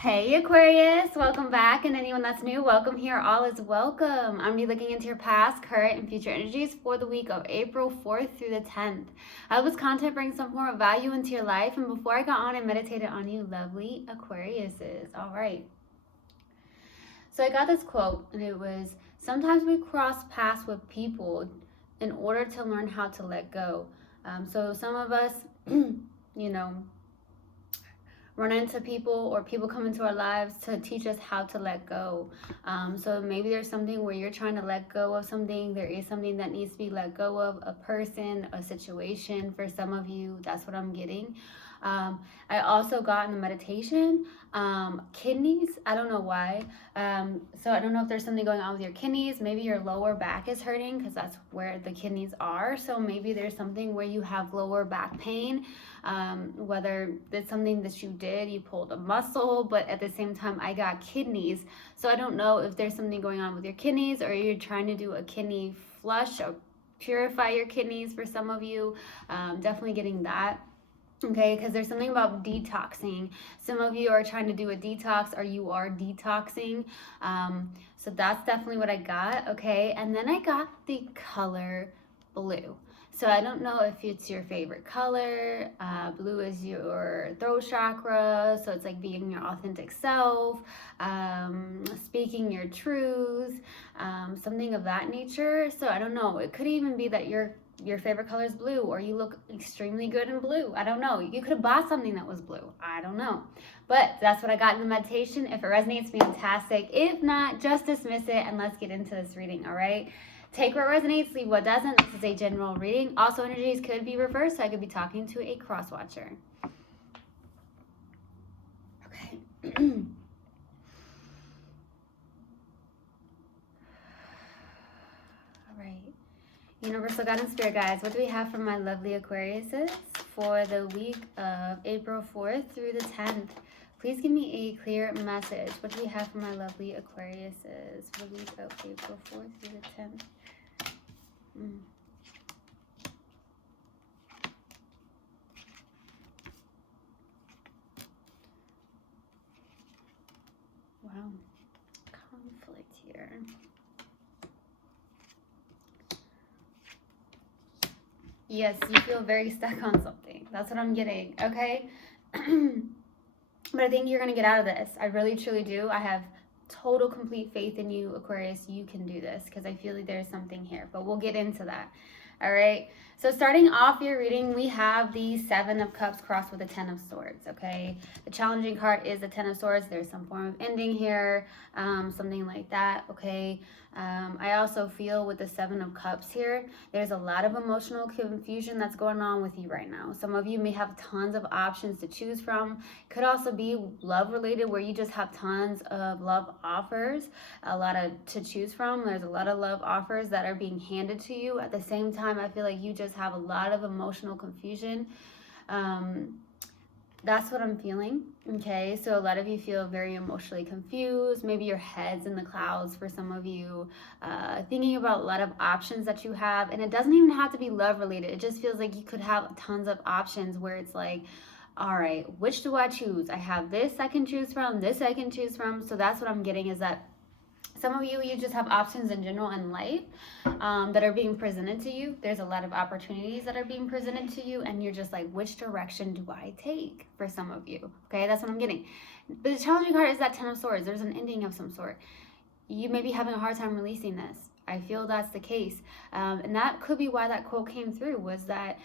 Hey Aquarius, welcome back, and anyone that's new, welcome here. All is welcome. I'm looking into your past, current, and future energies for the week of April 4th through the 10th. I hope this content brings some form of value into your life, and before I got on, I meditated on you lovely Aquariuses. All right. So I got this quote, and it was, sometimes we cross paths with people in order to learn how to let go. So some of us, run into people or people come into our lives to teach us how to let go. So maybe there's something where you're trying to let go of something. There is something that needs to be let go of, a person, a situation. For some of you, that's what I'm getting. I also got in the meditation, kidneys. I don't know why. So I don't know if there's something going on with your kidneys. Maybe your lower back is hurting because that's where the kidneys are. So maybe there's something where you have lower back pain, whether it's something that you did, you pulled a muscle, but at the same time, I got kidneys. So I don't know if there's something going on with your kidneys, or you're trying to do a kidney flush or purify your kidneys for some of you. Definitely getting that. Okay, because there's something about detoxing. Some of you are trying to do a detox, or you are detoxing. So that's definitely what I got. Okay, and then I got the color blue. So I don't know if it's your favorite color. Blue is your throat chakra, so it's like being your authentic self, speaking your truth, something of that nature. So I don't know. It could even be that your favorite color is blue, or you look extremely good in blue. I don't know. You could have bought something that was blue. I don't know. But that's what I got in the meditation. If it resonates, fantastic. If not, just dismiss it and let's get into this reading, all right? Take what resonates, leave what doesn't. This is a general reading. Also, energies could be reversed, so I could be talking to a cross watcher. Okay. All right. Universal God and Spirit Guides, what do we have for my lovely Aquariuses for the week of April 4th through the 10th? Please give me a clear message. What do we have for my lovely Aquariuses for the week of April 4th through the 10th? Wow. Conflict here. Yes, you feel very stuck on something. That's what I'm getting, okay? But I think you're going to get out of this. I really, truly do. I have total, complete faith in you, Aquarius. You can do this because I feel like there's something here. But we'll get into that. All right. So starting off your reading, we have the 7 of Cups crossed with the 10 of Swords, okay? The challenging card is the 10 of Swords. There's some form of ending here, something like that, okay? I also feel with the 7 of Cups here, there's a lot of emotional confusion that's going on with you right now. Some of you may have tons of options to choose from. Could also be love related, where you just have tons of love offers, a lot of to choose from. There's a lot of love offers that are being handed to you. At the same time, I feel like you just have a lot of emotional confusion. That's what I'm feeling, okay? So a lot of you feel very emotionally confused. Maybe your head's in the clouds for some of you, thinking about a lot of options that you have. And it doesn't even have to be love related. It just feels like you could have tons of options where it's like, all right, which do I choose? I have this I can choose from, this I can choose from. So that's what I'm getting, is that some of you just have options in general in life that are being presented to you. There's a lot of opportunities that are being presented to you, and you're just like, which direction do I take? For some of you, okay, that's what I'm getting. But the challenging card is that 10 of Swords. There's an ending of some sort. You may be having a hard time releasing this. I feel that's the case. And that could be why that quote came through, was that,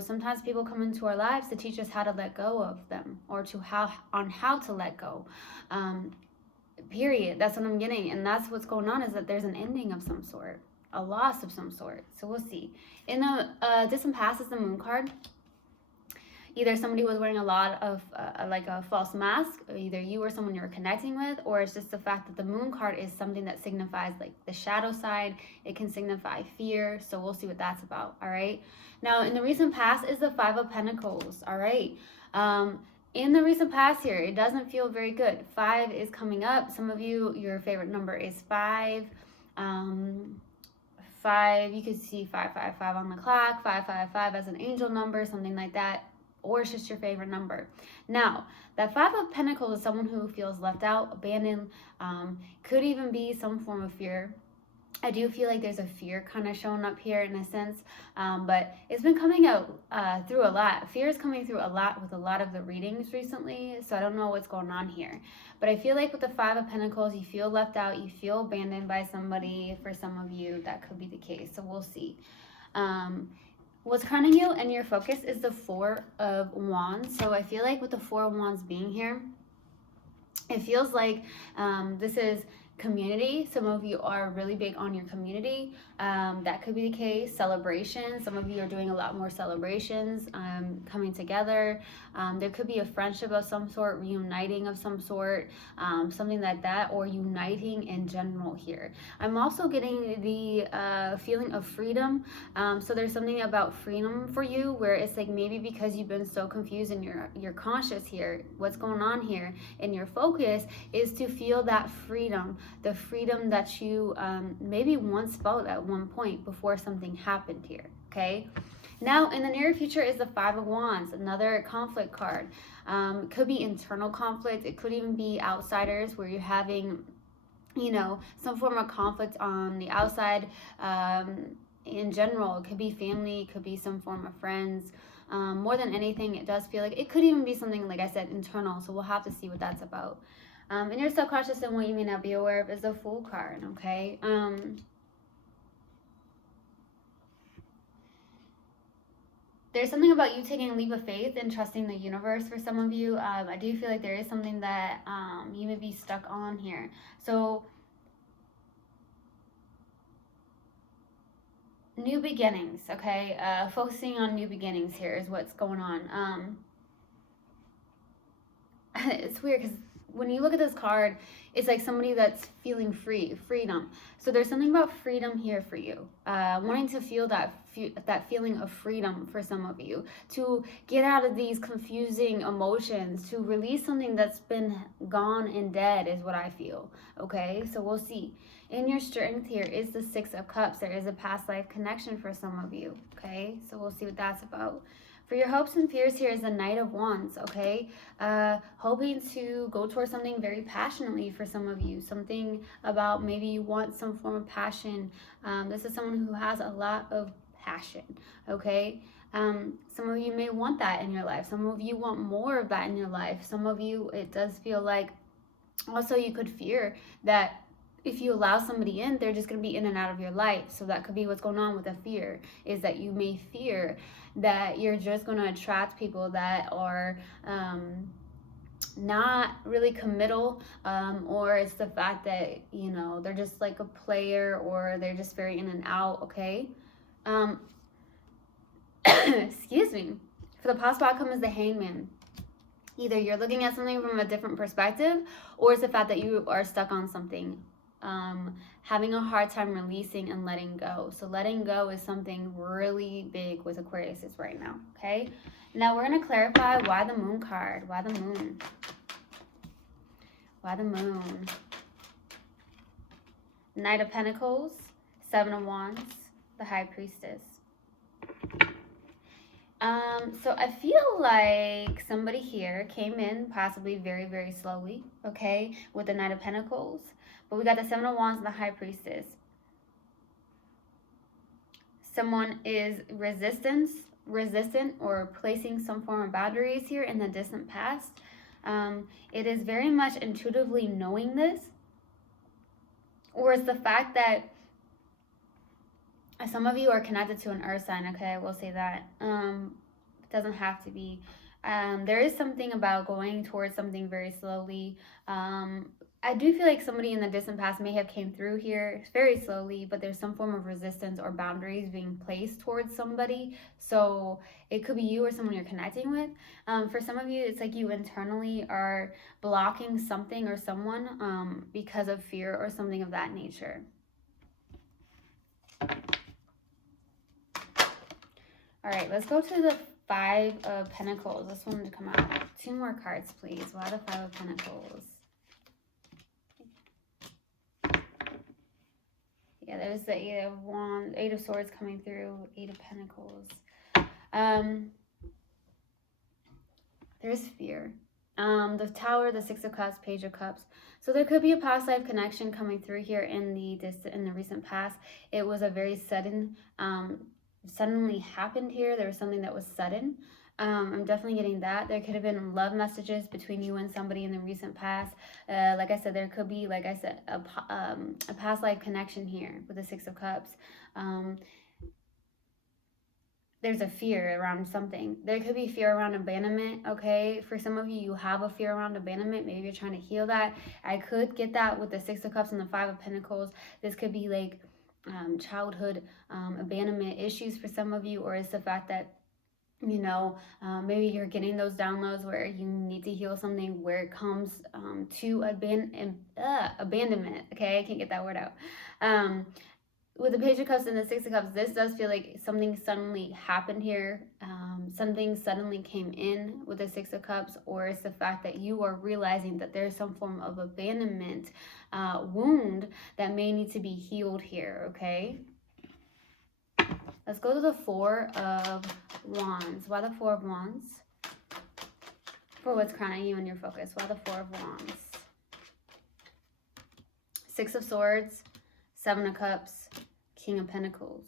sometimes people come into our lives to teach us how to let go of them, or how to let go. Period. That's what I'm getting. And that's what's going on, is that there's an ending of some sort, a loss of some sort. So we'll see. In the distant past is the Moon card. Either somebody was wearing a lot of like a false mask, or either you or someone you're connecting with, or it's just the fact that the Moon card is something that signifies like the shadow side. It can signify fear. So we'll see what that's about. All right. Now in the recent past is the 5 of Pentacles. All right. In the recent past here, it doesn't feel very good. 5 is coming up. Some of you, your favorite number is 5. 5, you could see 555 on the clock, 555 as an angel number, something like that. or it's just your favorite number. Now, that Five of Pentacles is someone who feels left out, abandoned, could even be some form of fear. I do feel like there's a fear kind of showing up here in a sense, but it's been coming out through a lot. Fear is coming through a lot with a lot of the readings recently, so I don't know what's going on here. But I feel like with the Five of Pentacles, you feel left out, you feel abandoned by somebody. For some of you, that could be the case, so we'll see. What's crowning you and your focus is the Four of Wands. So I feel like with the Four of Wands being here, it feels like this is community. Some of you are really big on your community. That could be the case. Celebrations. Some of you are doing a lot more celebrations, coming together. There could be a friendship of some sort, reuniting of some sort, something like that, or uniting in general here. I'm also getting the feeling of freedom. So there's something about freedom for you where it's like maybe because you've been so confused and you're conscious here, what's going on here, and your focus is to feel that freedom, the freedom that you maybe once felt at one point before something happened here, okay? Now, in the near future is the Five of Wands, another conflict card. It could be internal conflict. It could even be outsiders where you're having, you know, some form of conflict on the outside. In general, it could be family, it could be some form of friends. More than anything, it does feel like it could even be something, like I said, internal. So we'll have to see what that's about. In your subconscious and what you may not be aware of is the Fool card, okay? There's something about you taking a leap of faith and trusting the universe for some of you. I do feel like there is something that you may be stuck on here. So, new beginnings, okay? Focusing on new beginnings here is what's going on. It's weird because when you look at this card, it's like somebody that's feeling freedom. So there's something about freedom here for you. Wanting to feel that feeling of freedom for some of you. To get out of these confusing emotions. To release something that's been gone and dead is what I feel. Okay, so we'll see. In your strength here is the Six of Cups. There is a past life connection for some of you. Okay, so we'll see what that's about. For your hopes and fears here is the Knight of Wands, okay? Hoping to go towards something very passionately for some of you. Something about maybe you want some form of passion. This is someone who has a lot of passion, okay? Some of you may want that in your life. Some of you want more of that in your life. Some of you, it does feel like also you could fear that if you allow somebody in, they're just going to be in and out of your life. So that could be what's going on with the fear, is that you may fear that you're just going to attract people that are not really committal, or it's the fact that, you know, they're just like a player, or they're just very in and out, okay? Excuse me. For the possible outcome is the Hangman. Either you're looking at something from a different perspective, or it's the fact that you are stuck on something. Having a hard time releasing and letting go. So letting go is something really big with Aquarius right now, okay? Now we're going to clarify why the Moon card. Why the Moon? Why the Moon? Knight of Pentacles, Seven of Wands, the High Priestess. So I feel like somebody here came in possibly very, very slowly, okay, with the Knight of Pentacles. But we got the Seven of Wands and the High Priestess. Someone is resistant or placing some form of boundaries here in the distant past. It is very much intuitively knowing this. Or it's the fact that some of you are connected to an earth sign, okay? I will say that. It doesn't have to be. There is something about going towards something very slowly. I do feel like somebody in the distant past may have came through here very slowly, but there's some form of resistance or boundaries being placed towards somebody. So it could be you or someone you're connecting with. For some of you, it's like you internally are blocking something or someone because of fear or something of that nature. All right, let's go to the Five of Pentacles. This one to come out. 2 more cards, please. Why the Five of Pentacles? Yeah, there's the Eight of Wands, Eight of Swords coming through, 8 of Pentacles. There's fear. The Tower, the Six of Cups, Page of Cups. So there could be a past life connection coming through here in the recent past. It was a very sudden, suddenly happened here. There was something that was sudden. I'm definitely getting that. There could have been love messages between you and somebody in the recent past. Like I said, there could be, like I said, a past life connection here with the Six of Cups. There's a fear around something. There could be fear around abandonment, okay? For some of you, you have a fear around abandonment. Maybe you're trying to heal that. I could get that with the Six of Cups and the Five of Pentacles. This could be like childhood abandonment issues for some of you, or it's the fact that, you know, maybe you're getting those downloads where you need to heal something where it comes to abandonment, okay? I can't get that word out. With the Page of Cups and the Six of Cups, this does feel like something suddenly happened here. Something suddenly came in with the Six of Cups, or it's the fact that you are realizing that there's some form of abandonment wound that may need to be healed here, okay? Let's go to the Four of Wands. Why the Four of Wands? For what's crowning you in your focus. Why the Four of Wands? Six of Swords, Seven of Cups, King of Pentacles.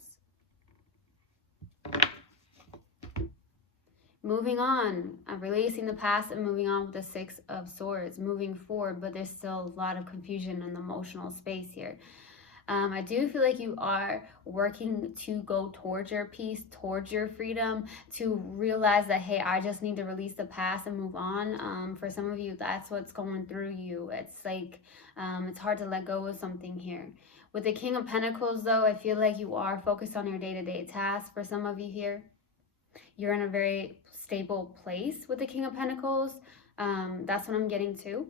Moving on, releasing the past and moving on with the Six of Swords, moving forward, but there's still a lot of confusion and emotional space here. I do feel like you are working to go towards your peace, towards your freedom, to realize that, hey, I just need to release the past and move on. For some of you, that's what's going through you. It's like, it's hard to let go of something here. With the King of Pentacles, though, I feel like you are focused on your day-to-day tasks. For some of you here, you're in a very stable place with the King of Pentacles. That's what I'm getting to.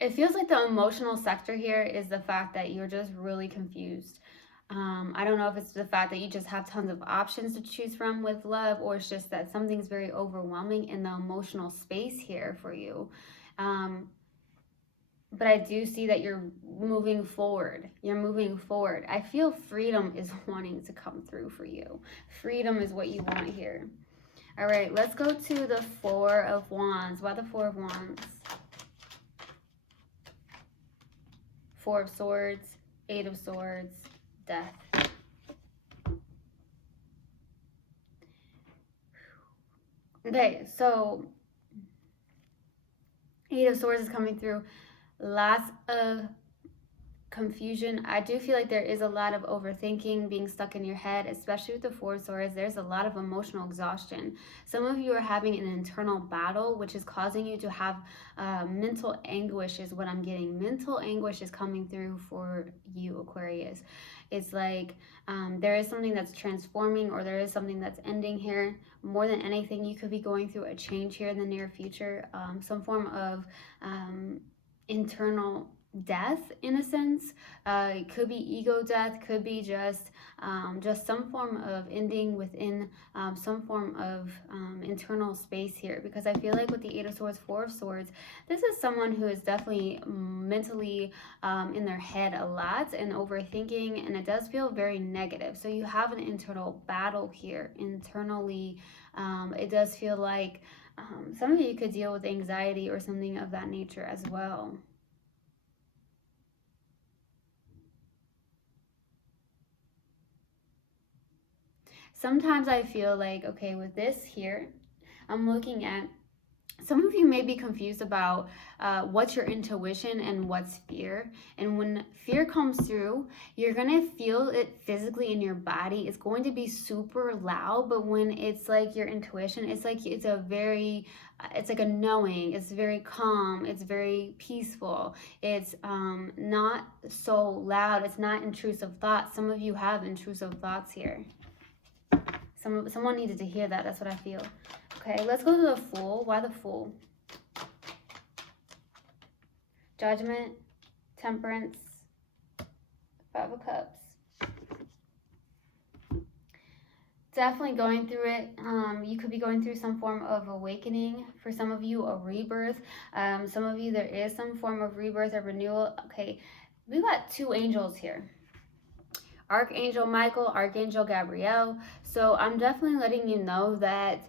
It feels like the emotional sector here is the fact that you're just really confused. I don't know if it's the fact that you just have tons of options to choose from with love, or it's just that something's very overwhelming in the emotional space here for you. But I do see that you're moving forward. You're moving forward. I feel freedom is wanting to come through for you. Freedom is what you want here. All right, let's go to the Four of Wands. Why the Four of Wands? Four of Swords, Eight of Swords, Death. Okay, so Eight of Swords is coming through. Lots of confusion. I do feel like there is a lot of overthinking, being stuck in your head, especially with the Four of Swords. There's a lot of emotional exhaustion. Some of you are having an internal battle, which is causing you to have mental anguish is what I'm getting. Mental anguish is coming through for you, Aquarius. It's like there is something that's transforming, or there is something that's ending here. More than anything, you could be going through a change here in the near future. Some form of internal death, in a sense. It could be ego death, could be just some form of ending within some form of internal space here, because I feel like with the Eight of Swords, Four of Swords, this is someone who is definitely mentally in their head a lot and overthinking, and it does feel very negative. So you have an internal battle here internally. It does feel like some of you could deal with anxiety or something of that nature as well. Sometimes I feel like, okay, with this here, I'm looking at, some of you may be confused about what's your intuition and what's fear. And when fear comes through, you're going to feel it physically in your body. It's going to be super loud, but when it's like your intuition, it's like it's like a knowing. It's very calm. It's very peaceful. It's not so loud. It's not intrusive thoughts. Some of you have intrusive thoughts here. Someone needed to hear that. That's what I feel. Okay, let's go to the Fool. Why the Fool? Judgment, Temperance, Five of Cups. Definitely going through it. You could be going through some form of awakening. For some of you, a rebirth. Some of you, there is some form of rebirth or renewal. Okay, we've got two angels here. Archangel Michael, Archangel Gabriel. So I'm definitely letting you know that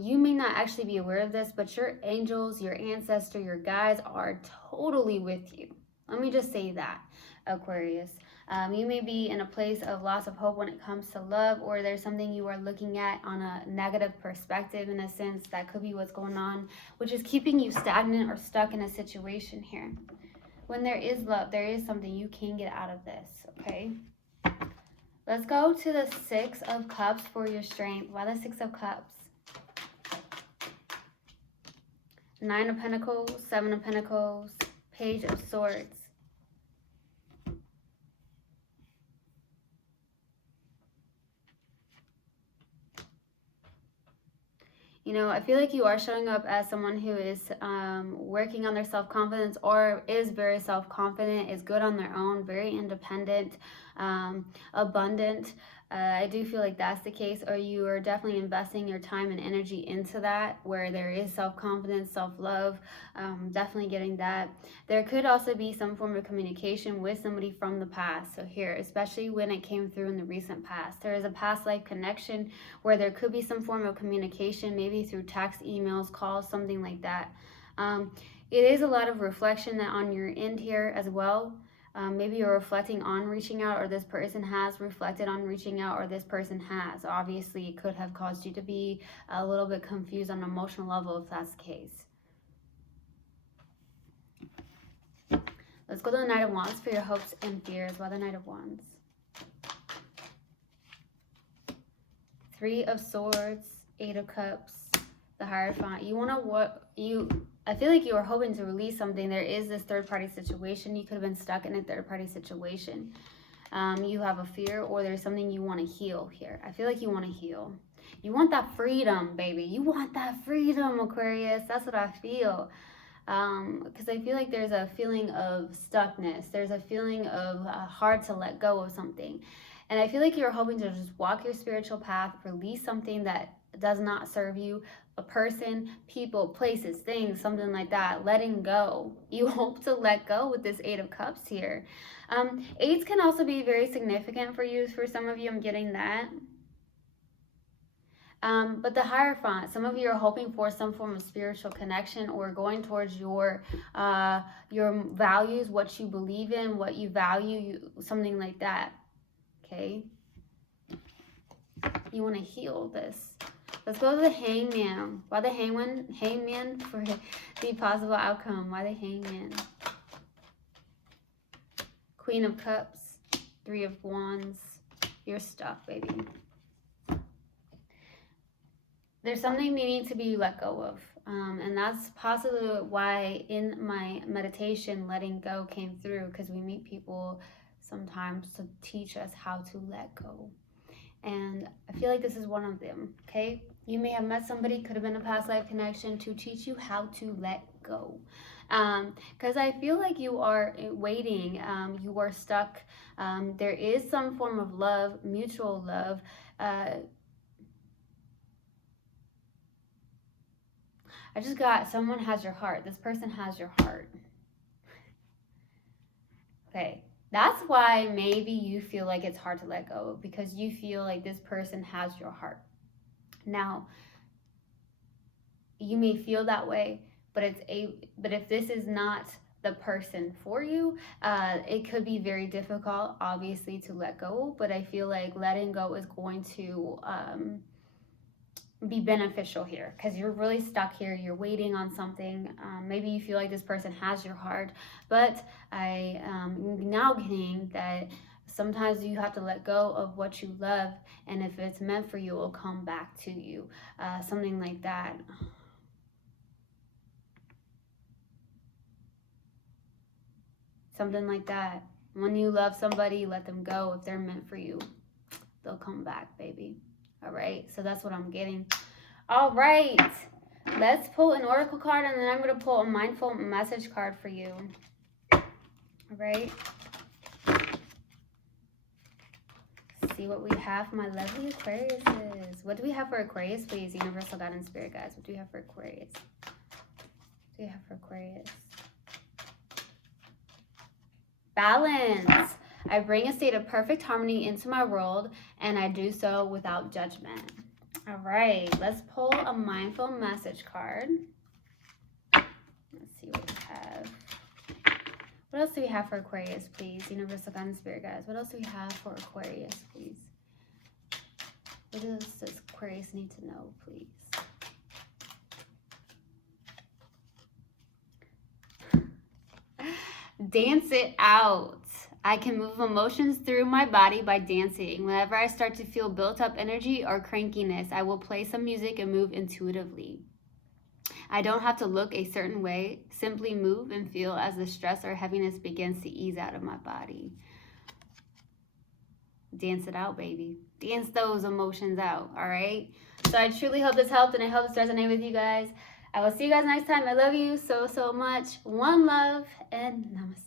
you may not actually be aware of this, but your angels, your ancestor, your guides are totally with you. Let me just say that, Aquarius. You may be in a place of loss of hope when it comes to love, or there's something you are looking at on a negative perspective, in a sense. That could be what's going on, which is keeping you stagnant or stuck in a situation here. When there is love, there is something you can get out of this, okay? Let's go to the Six of Cups for your strength. Why the Six of Cups? Nine of Pentacles, Seven of Pentacles, Page of Swords. You know, I feel like you are showing up as someone who is working on their self-confidence, or is very self-confident, is good on their own, very independent, abundant. I do feel like that's the case, or you are definitely investing your time and energy into that, where there is self-confidence, self-love, definitely getting that. There could also be some form of communication with somebody from the past. So here, especially when it came through in the recent past, there is a past life connection where there could be some form of communication, maybe through text, emails, calls, something like that. It is a lot of reflection on your end here as well. Maybe you're reflecting on reaching out, or this person has reflected on reaching out, or this person has. Obviously, it could have caused you to be a little bit confused on an emotional level if that's the case. Let's go to the Knight of Wands for your hopes and fears. Why the Knight of Wands? Three of Swords, Eight of Cups, the Hierophant. You want to I feel like you were hoping to release something. There is this third-party situation. You could have been stuck in a third-party situation. You have a fear, or there's something you want to heal here. I feel like you want to heal. You want that freedom, baby. You want that freedom, Aquarius. That's what I feel. Because I feel like there's a feeling of stuckness. There's a feeling of hard to let go of something. And I feel like you're hoping to just walk your spiritual path, release something that does not serve you, a person, people, places, things, something like that, letting go. You hope to let go with this Eight of Cups here. Eights can also be very significant for you. For some of you, I'm getting that. But the Hierophant, some of you are hoping for some form of spiritual connection, or going towards your values, what you believe in, what you value, something like that. Okay? You want to heal this. Let's go to the Hangman. Why the Hangman for the possible outcome? Why the Hangman? Queen of Cups, Three of Wands. You're stuck, baby. There's something needing to be let go of. And that's possibly why in my meditation, letting go came through, because we meet people sometimes to teach us how to let go. And I feel like this is one of them, okay? You may have met somebody, could have been a past life connection, to teach you how to let go. Because I feel like you are waiting, you are stuck. There is some form of love, mutual love. I just got, someone has your heart. This person has your heart. Okay. That's why maybe you feel like it's hard to let go, because you feel like this person has your heart. Now, you may feel that way, but if this is not the person for you, it could be very difficult, obviously, to let go. But I feel like letting go is going to be beneficial here, because you're really stuck here. You're waiting on something. Maybe you feel like this person has your heart, but I am now getting that sometimes you have to let go of what you love, and if it's meant for you, it will come back to you. Something like that. Something like that. When you love somebody, let them go. If they're meant for you, they'll come back, baby. All right, so that's what I'm getting. All right, let's pull an oracle card, and then I'm going to pull a mindful message card for you. All right. Let's see what we have for my lovely Aquariuses. What do we have for Aquarius, please? Universal God and Spirit Guides. What do we have for Aquarius? What do we have for Aquarius? Balance. I bring a state of perfect harmony into my world, and I do so without judgment. All right, let's pull a mindful message card. Let's see what we have. What else do we have for Aquarius, please? Universal Guidance, Spirit Guides. What else do we have for Aquarius, please? What else does Aquarius need to know, please? Dance it out. I can move emotions through my body by dancing. Whenever I start to feel built up energy or crankiness, I will play some music and move intuitively. I don't have to look a certain way, simply move and feel as the stress or heaviness begins to ease out of my body. Dance it out, baby. Dance those emotions out, all right? So I truly hope this helped, and I hope this resonated with you guys. I will see you guys next time. I love you so, so much. One love, and namaste.